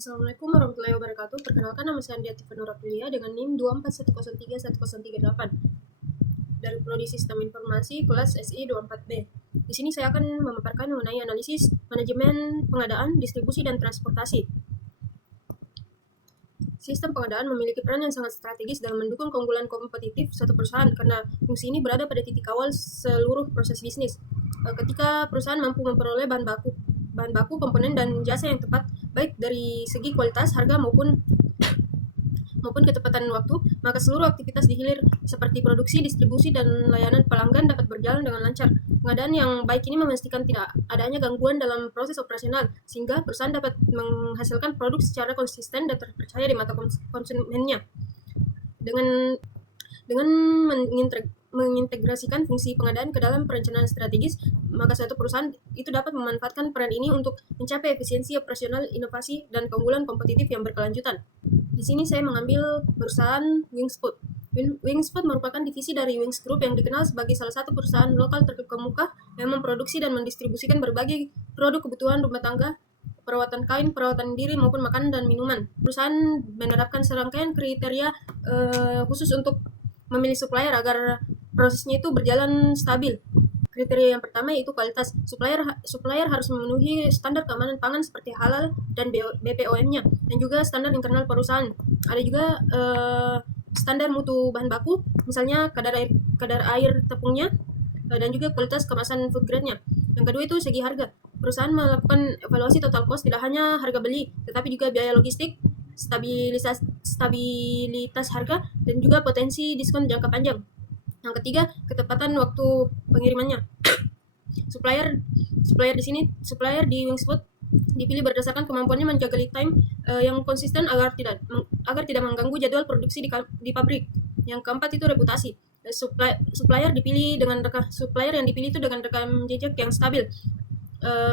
Assalamualaikum warahmatullahi wabarakatuh. Perkenalkan, nama saya Andiati Vanora Prilia dengan NIM 241031038 dari Prodi Sistem Informasi kelas SI 24B. Di sini saya akan memaparkan mengenai analisis manajemen pengadaan, distribusi, dan transportasi. Sistem pengadaan memiliki peran yang sangat strategis dalam mendukung keunggulan kompetitif suatu perusahaan karena fungsi ini berada pada titik awal seluruh proses bisnis. Ketika perusahaan mampu memperoleh bahan baku, komponen, dan jasa yang tepat, baik dari segi kualitas, harga, maupun ketepatan waktu, maka seluruh aktivitas di hilir seperti produksi, distribusi, dan layanan pelanggan dapat berjalan dengan lancar. Pengadaan yang baik ini memastikan tidak adanya gangguan dalam proses operasional, sehingga perusahaan dapat menghasilkan produk secara konsisten dan terpercaya di mata konsumennya. Dengan mengintegrasikan fungsi pengadaan ke dalam perencanaan strategis, maka suatu perusahaan itu dapat memanfaatkan peran ini untuk mencapai efisiensi operasional, inovasi, dan keunggulan kompetitif yang berkelanjutan. Di sini saya mengambil perusahaan Wingsfood. Wingsfood merupakan divisi dari Wings Group yang dikenal sebagai salah satu perusahaan lokal terkemuka yang memproduksi dan mendistribusikan berbagai produk kebutuhan rumah tangga, perawatan kain, perawatan diri, maupun makanan dan minuman. Perusahaan menerapkan serangkaian kriteria khusus untuk memilih supplier agar prosesnya itu berjalan stabil. Kriteria yang pertama yaitu kualitas. Supplier harus memenuhi standar keamanan pangan seperti halal dan BPOM-nya, dan juga standar internal perusahaan. Ada juga standar mutu bahan baku, misalnya kadar air tepungnya, dan juga kualitas kemasan food grade-nya. Yang kedua itu segi harga. Perusahaan melakukan evaluasi total cost, tidak hanya harga beli, tetapi juga biaya logistik, stabilitas harga, dan juga potensi diskon jangka panjang. Yang ketiga, ketepatan waktu pengirimannya. Supplier di Wingsfood dipilih berdasarkan kemampuannya menjaga lead time yang konsisten agar tidak mengganggu jadwal produksi di pabrik. Yang keempat itu reputasi. Supplier yang dipilih itu dengan rekam jejak yang stabil.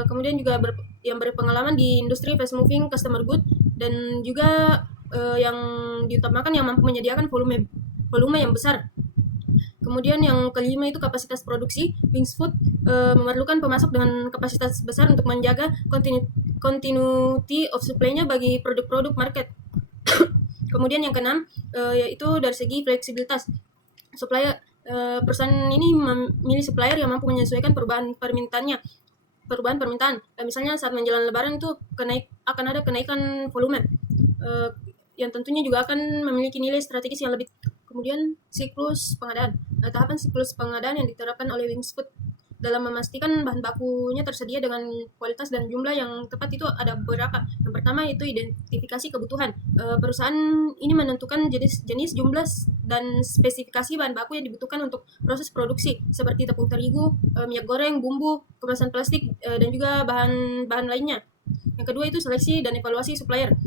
Kemudian juga yang berpengalaman di industri fast moving consumer good, dan juga yang diutamakan yang mampu menyediakan volume yang besar. Kemudian yang kelima itu kapasitas produksi. Wingsfood memerlukan pemasok dengan kapasitas besar untuk menjaga continuity of supply-nya bagi produk-produk market. Kemudian yang keenam yaitu dari segi fleksibilitas. Perusahaan ini memilih supplier yang mampu menyesuaikan perubahan permintaan. Misalnya saat menjelang lebaran itu akan ada kenaikan volume yang tentunya juga akan memiliki nilai strategis yang lebih. Kemudian siklus pengadaan. Tahapan siklus pengadaan yang diterapkan oleh Wingsfood dalam memastikan bahan bakunya tersedia dengan kualitas dan jumlah yang tepat itu ada beberapa. Yang pertama itu identifikasi kebutuhan. Perusahaan ini menentukan jenis, jumlah, dan spesifikasi bahan baku yang dibutuhkan untuk proses produksi seperti tepung terigu, minyak goreng, bumbu, kemasan plastik, dan juga bahan lainnya. Yang kedua itu seleksi dan evaluasi supplier.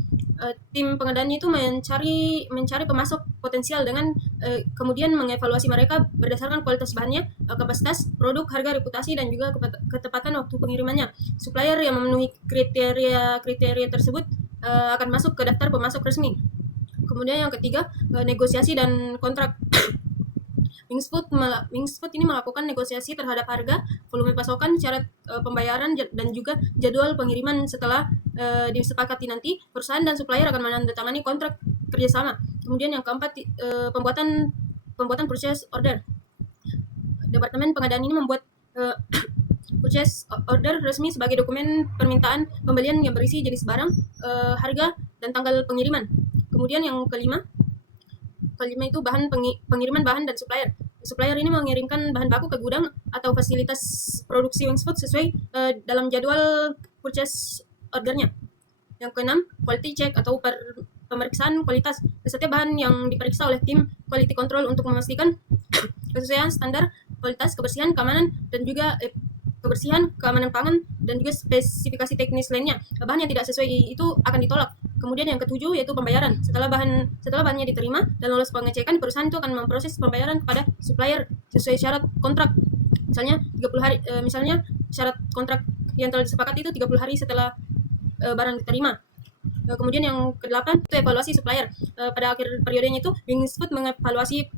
Tim pengadaannya itu mencari pemasok potensial dengan kemudian mengevaluasi mereka berdasarkan kualitas bahannya, kapasitas produk, harga, reputasi, dan juga ketepatan waktu pengirimannya. Supplier yang memenuhi kriteria tersebut akan masuk ke daftar pemasok resmi. Kemudian yang ketiga, negosiasi dan kontrak. Wingsfood ini melakukan negosiasi terhadap harga, volume pasokan, syarat pembayaran, dan juga jadwal pengiriman. Setelah disepakati nanti, perusahaan dan supplier akan menandatangani kontrak kerjasama. Kemudian yang keempat, pembuatan purchase order. Departemen pengadaan ini membuat purchase order resmi sebagai dokumen permintaan pembelian yang berisi jenis barang, harga, dan tanggal pengiriman. Kemudian yang kelima itu pengiriman bahan dan supplier. Supplier ini mengirimkan bahan baku ke gudang atau fasilitas produksi Wingsfood sesuai dalam jadwal purchase ordernya. Yang keenam, quality check atau pemeriksaan kualitas. Setiap bahan yang diperiksa oleh tim quality control untuk memastikan kesesuaian standar kualitas, kebersihan, keamanan, dan juga keamanan pangan, dan juga spesifikasi teknis lainnya. Bahan yang tidak sesuai itu akan ditolak. Kemudian yang ketujuh yaitu pembayaran. Setelah bahannya diterima dan lolos pengecekan, perusahaan itu akan memproses pembayaran kepada supplier sesuai syarat kontrak. Misalnya 30 hari misalnya syarat kontrak yang telah disepakati itu 30 hari setelah barang diterima. Kemudian yang ke-8 itu evaluasi supplier. Pada akhir periodenya itu Wingsfood mengevaluasi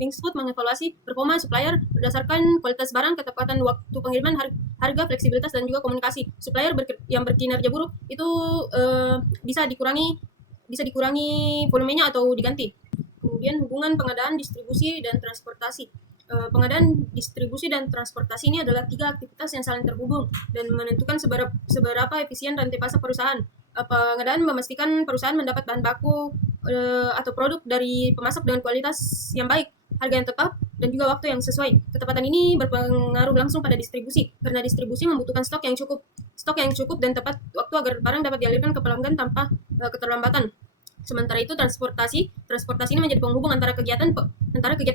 Wingfood mengevaluasi performa supplier berdasarkan kualitas barang, ketepatan waktu pengiriman, harga, fleksibilitas, dan juga komunikasi. Supplier yang berkinerja buruk itu bisa dikurangi volumenya atau diganti. Kemudian hubungan pengadaan, distribusi, dan transportasi. Pengadaan, distribusi, dan transportasi ini adalah 3 aktivitas yang saling terhubung dan menentukan seberapa efisien rantai pasok perusahaan. Pengadaan memastikan perusahaan mendapat bahan baku atau produk dari pemasok dengan kualitas yang baik, harga yang tepat, dan juga waktu yang sesuai. Ketepatan ini berpengaruh langsung pada distribusi, karena distribusi membutuhkan stok yang cukup dan tepat waktu agar barang dapat dialirkan ke pelanggan tanpa keterlambatan. Sementara itu transportasi ini menjadi penghubung antara kegiatan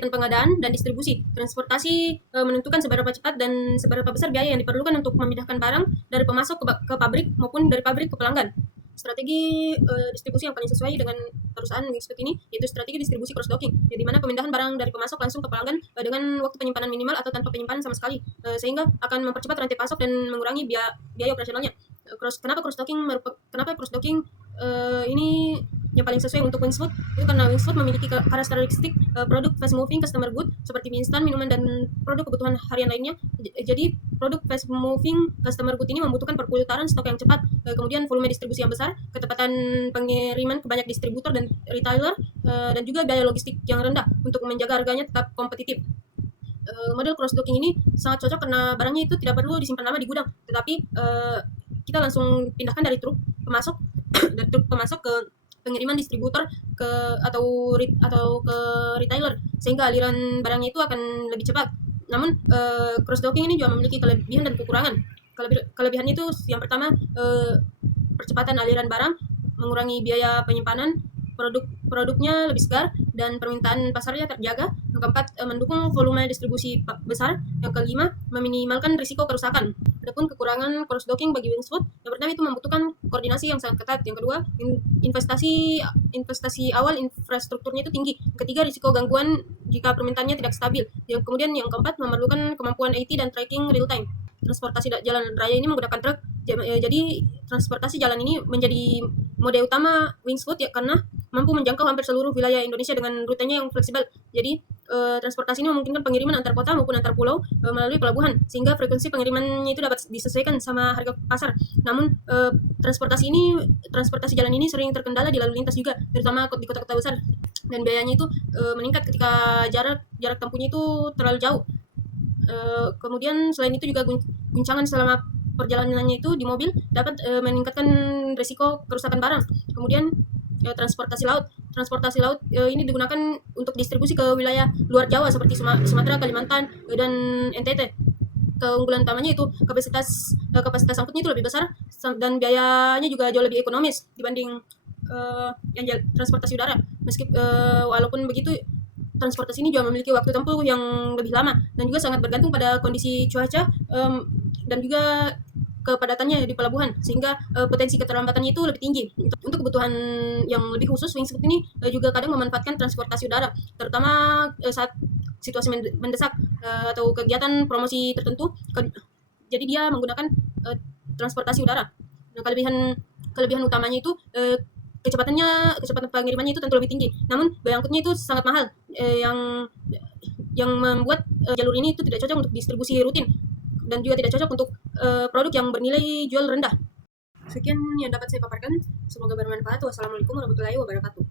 pengadaan dan distribusi. Transportasi menentukan seberapa cepat dan seberapa besar biaya yang diperlukan untuk memindahkan barang dari pemasok ke pabrik maupun dari pabrik ke pelanggan. Strategi distribusi yang paling sesuai dengan perusahaan Wingfood ini yaitu strategi distribusi cross docking, di mana pemindahan barang dari pemasok langsung ke pelanggan dengan waktu penyimpanan minimal atau tanpa penyimpanan sama sekali, sehingga akan mempercepat rantai pasok dan mengurangi biaya operasionalnya. Kenapa cross docking ini yang paling sesuai untuk Wingfood? Itu karena Wingfood memiliki karakteristik produk fast moving customer good seperti mie instan, minuman, dan produk kebutuhan harian lainnya. Jadi produk fast moving customer good ini membutuhkan perputaran stok yang cepat, kemudian volume distribusi yang besar, ketepatan pengiriman ke banyak distributor dan retailer, dan juga biaya logistik yang rendah untuk menjaga harganya tetap kompetitif. Model cross docking ini sangat cocok karena barangnya itu tidak perlu disimpan lama di gudang, tetapi kita langsung pindahkan dari truk pemasok ke pengiriman distributor atau ke retailer, sehingga aliran barangnya itu akan lebih cepat. Namun cross docking ini juga memiliki kelebihan dan kekurangan. Kelebihannya itu yang pertama, percepatan aliran barang, mengurangi biaya penyimpanan, produknya lebih segar, dan permintaan pasarnya terjaga. Yang keempat, mendukung volume distribusi besar. Yang kelima, meminimalkan risiko kerusakan. Adapun kekurangan cross docking bagi Wingfood, yang pertama itu membutuhkan koordinasi yang sangat ketat. Yang kedua, investasi awal infrastrukturnya itu tinggi. Yang ketiga, risiko gangguan jika permintaannya tidak stabil. Kemudian yang keempat, memerlukan kemampuan IT dan tracking real time. Transportasi jalan raya ini menggunakan truk, jadi transportasi jalan ini menjadi mode utama Wingfood karena mampu menjangkau hampir seluruh wilayah Indonesia dengan rutenya yang fleksibel. Jadi transportasi ini memungkinkan pengiriman antar kota maupun antar pulau melalui pelabuhan, sehingga frekuensi pengirimannya itu dapat disesuaikan sama harga pasar. Namun transportasi jalan ini sering terkendala di lalu lintas juga, terutama di kota-kota besar, dan biayanya itu meningkat ketika jarak tempuhnya itu terlalu jauh. Kemudian selain itu juga guncangan selama perjalanannya itu di mobil dapat meningkatkan risiko kerusakan barang. Kemudian transportasi laut ini digunakan untuk distribusi ke wilayah luar Jawa seperti Sumatera, Kalimantan, dan NTT. Keunggulan utamanya itu kapasitas angkutnya itu lebih besar dan biayanya juga jauh lebih ekonomis dibanding transportasi udara. Walaupun begitu, transportasi ini juga memiliki waktu tempuh yang lebih lama dan juga sangat bergantung pada kondisi cuaca dan juga kepadatannya di pelabuhan, sehingga potensi keterlambatannya itu lebih tinggi. Untuk kebutuhan yang lebih khusus, Wingfood ini juga kadang memanfaatkan transportasi udara, terutama saat situasi mendesak atau kegiatan promosi tertentu. Jadi dia menggunakan transportasi udara. Nah, kelebihan utamanya itu kecepatan pengirimannya itu tentu lebih tinggi. Namun biaya angkutnya itu sangat mahal, yang membuat jalur ini itu tidak cocok untuk distribusi rutin dan juga tidak cocok untuk produk yang bernilai jual rendah. Sekian yang dapat saya paparkan. Semoga bermanfaat. Wassalamualaikum warahmatullahi wabarakatuh.